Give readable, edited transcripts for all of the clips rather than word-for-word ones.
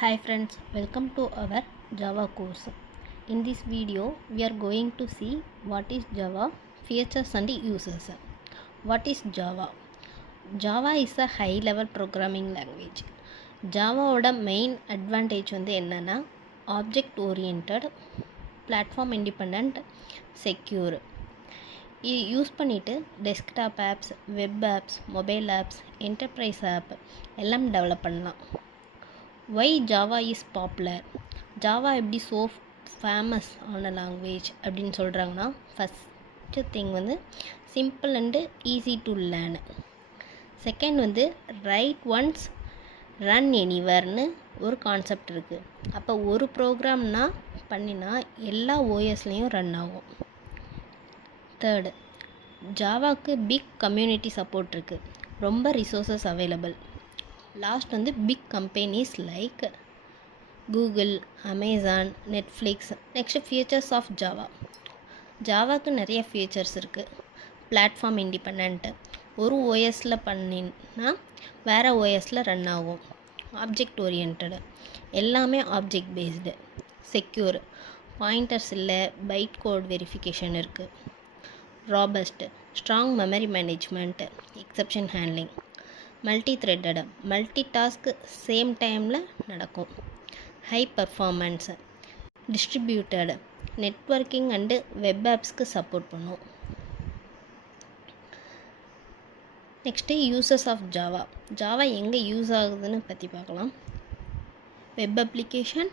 Hi friends, welcome to our Java course. In this video, we are going to see what is Java, features and uses. What is Java? Java is a high level programming language. Java oda main advantage வந்து என்னன்னா object oriented, platform independent, secure. இது use பண்ணிட்டு desktop apps, web apps, mobile apps, enterprise app எல்லாம் develop பண்ணலாம். Why Java is popular? Java எப்படி so famous ஆன language அப்படின்னு சொல்கிறாங்கன்னா, ஃபஸ்ட்டு திங் வந்து simple and easy to learn. Second வந்து ரைட் ஒன்ஸ் ரன் எனிவேர்னு ஒரு கான்செப்ட் இருக்குது. அப்போ ஒரு ப்ரோக்ராம்னா பண்ணினா எல்லா ஓஎஸ்லேயும் ரன் ஆகும். தேர்டு, ஜாவாவுக்கு பிக் கம்யூனிட்டி சப்போர்ட் இருக்குது, ரொம்ப ரிசோர்ஸஸ் அவைலபிள். லாஸ்ட் வந்து big companies like Google, Amazon, Netflix. Next features of Java. ஜாவாவுக்கு நிறைய ஃபீச்சர்ஸ் இருக்குது. பிளாட்ஃபார்ம் இண்டிபெண்ட், ஒரு ஓஎஸில் பண்ணினா வேறு ஓஎஸில் ரன் ஆகும். ஆப்ஜெக்ட் ஓரியன்டு, எல்லாமே ஆப்ஜெக்ட் பேஸ்டு. செக்யூர், பாயிண்டர்ஸ் இல்லை, பைட் கோட் வெரிஃபிகேஷன் இருக்குது. Robust, strong memory management, exception handling. Multi threaded, multi task same டைமில் நடக்கும். High performance, distributed, networking and web ஆப்ஸ்க்கு சப்போர்ட் பண்ணும். Next uses of Java. Java எங்கே use ஆகுதுன்னு பற்றி பார்க்கலாம். Web application,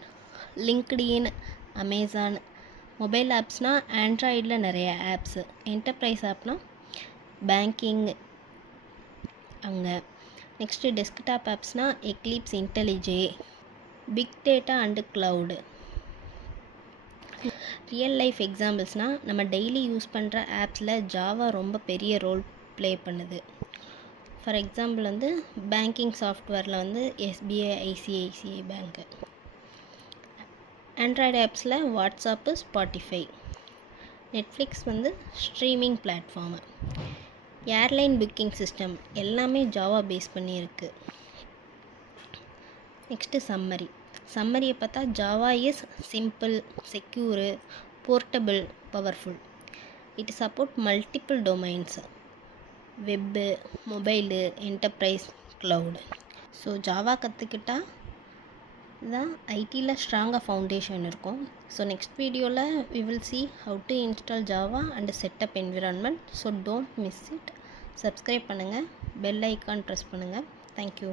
LinkedIn, Amazon. Mobile ஆப்ஸ்னால் ஆண்ட்ராய்டில் நிறைய ஆப்ஸு. என்டர்பிரைஸ் ஆப்னால் பேங்கிங் அங்கே. நெக்ஸ்ட்டு டெஸ்க்டாப் ஆப்ஸ்னால் Eclipse, IntelliJ, big data and cloud. Real life எக்ஸாம்பிள்ஸ்னால் நம்ம டெய்லி யூஸ் பண்ணுற ஆப்ஸில் ஜாவா ரொம்ப பெரிய ரோல் ப்ளே பண்ணுது. ஃபார் எக்ஸாம்பிள் வந்து பேங்கிங் சாஃப்ட்வேரில் வந்து எஸ்பிஐ, ஐசிஐசிஐ பேங்க்கு. ஆண்ட்ராய்டு ஆப்ஸில் வாட்ஸ்அப்பு, ஸ்பாட்டிஃபை. நெட்ஃப்ளிக்ஸ் வந்து streaming platform. Airline booking system எல்லாமே ஜாவா பேஸ் பண்ணியிருக்கு. நெக்ஸ்ட்டு சம்மரியை பார்த்தா Java is simple, secure, portable, powerful. It support multiple domains, web, mobile, enterprise, cloud. So Java கற்றுக்கிட்டா தான் ஐடியில் ஸ்ட்ராங்காக ஃபவுண்டேஷன் இருக்கும். ஸோ நெக்ஸ்ட் வீடியோவில் we will see how to install Java and set up environment. So don't miss it. Subscribe பண்ணுங்கள், bell icon press பண்ணுங்கள். Thank you.